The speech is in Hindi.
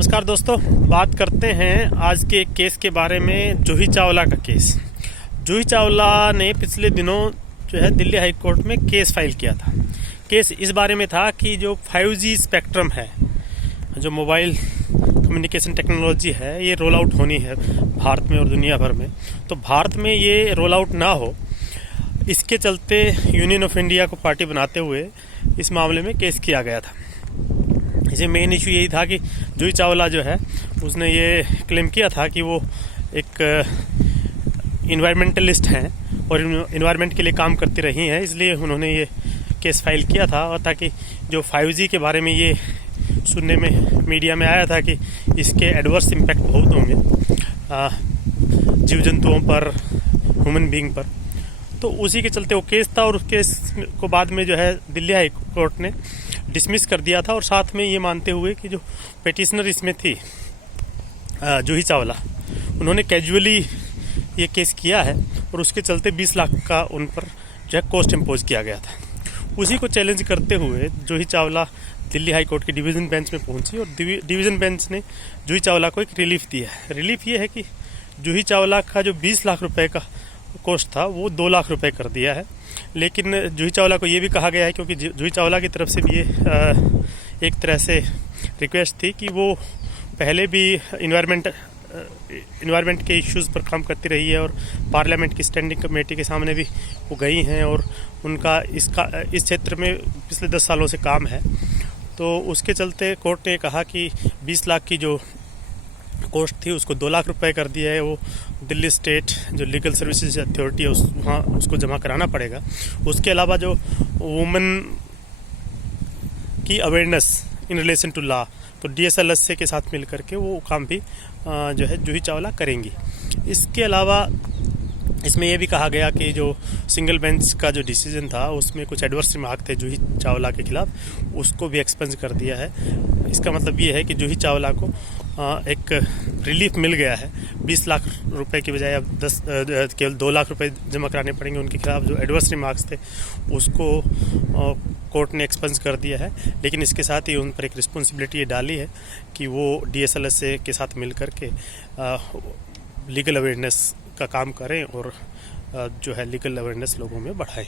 नमस्कार दोस्तों, बात करते हैं आज के एक केस के बारे में, जूही चावला का केस। जूही चावला ने पिछले दिनों जो है दिल्ली हाई कोर्ट में केस फाइल किया था। केस इस बारे में था कि जो 5G स्पेक्ट्रम है, जो मोबाइल कम्युनिकेशन टेक्नोलॉजी है, ये रोल आउट होनी है भारत में और दुनिया भर में। तो भारत में ये रोल आउट ना हो, इसके चलते यूनियन ऑफ इंडिया को पार्टी बनाते हुए इस मामले में केस किया गया था। इसे मेन इशू यही था कि जूही चावला जो है उसने ये क्लेम किया था कि वो एक इन्वायरमेंटलिस्ट हैं और इन्वायरमेंट के लिए काम करती रही हैं, इसलिए उन्होंने ये केस फाइल किया था। और ताकि जो 5G के बारे में ये सुनने में मीडिया में आया था कि इसके एडवर्स इम्पैक्ट बहुत होंगे जीव जंतुओं पर, ह्यूमन बीइंग पर, तो उसी के चलते वो केस था। और उस केस को बाद में जो है दिल्ली हाई कोर्ट ने डिसमिस कर दिया था, और साथ में ये मानते हुए कि जो पिटिशनर इसमें थी जूही चावला, उन्होंने कैजुअली ये केस किया है और उसके चलते 20 लाख का उन पर जो है कॉस्ट इम्पोज किया गया था। उसी को चैलेंज करते हुए जूही चावला दिल्ली हाई कोर्ट की डिवीज़न बेंच में पहुंची और डिवीज़न बेंच ने जूही चावला को एक रिलीफ दिया है। रिलीफ ये है कि जूही चावला का जो 20 लाख रुपए का कॉस्ट था वो 2 लाख रुपए कर दिया है। लेकिन जूही चावला को ये भी कहा गया है, क्योंकि जूही चावला की तरफ से भी ये एक तरह से रिक्वेस्ट थी कि वो पहले भी इन्वायरमेंट के इश्यूज़ पर काम करती रही है और पार्लियामेंट की स्टैंडिंग कमेटी के सामने भी वो गई हैं और उनका इस क्षेत्र में पिछले 10 सालों से काम है। तो उसके चलते कोर्ट ने कहा कि 20 लाख की जो कॉस्ट थी उसको 2 लाख रुपए कर दिया है। वो दिल्ली स्टेट जो लीगल सर्विसेज अथॉरिटी है वहाँ उसको जमा कराना पड़ेगा। उसके अलावा जो वुमेन की awareness in relation to law, तो DSLSA के साथ मिल करके वो काम भी जो है जूही चावला करेंगी। इसके अलावा इसमें यह भी कहा गया कि जो सिंगल बेंच का जो डिसीजन था उसमें कुछ एडवर्स रिमार्क थे जूही चावला के खिलाफ, उसको भी एक्सपेंस कर दिया है। इसका मतलब ये है कि जूही चावला को एक रिलीफ मिल गया है। 20 लाख रुपए की बजाय अब केवल 2 लाख रुपए जमा कराने पड़ेंगे। उनके खिलाफ जो एडवर्स रिमार्क्स थे उसको कोर्ट ने एक्सपेंस कर दिया है। लेकिन इसके साथ ही उन पर एक रिस्पॉन्सिबिलिटी ये डाली है कि वो DSLSA के साथ मिल करके लीगल अवेयरनेस का काम करें और जो है लीगल अवेयरनेस लोगों में बढ़ाएं।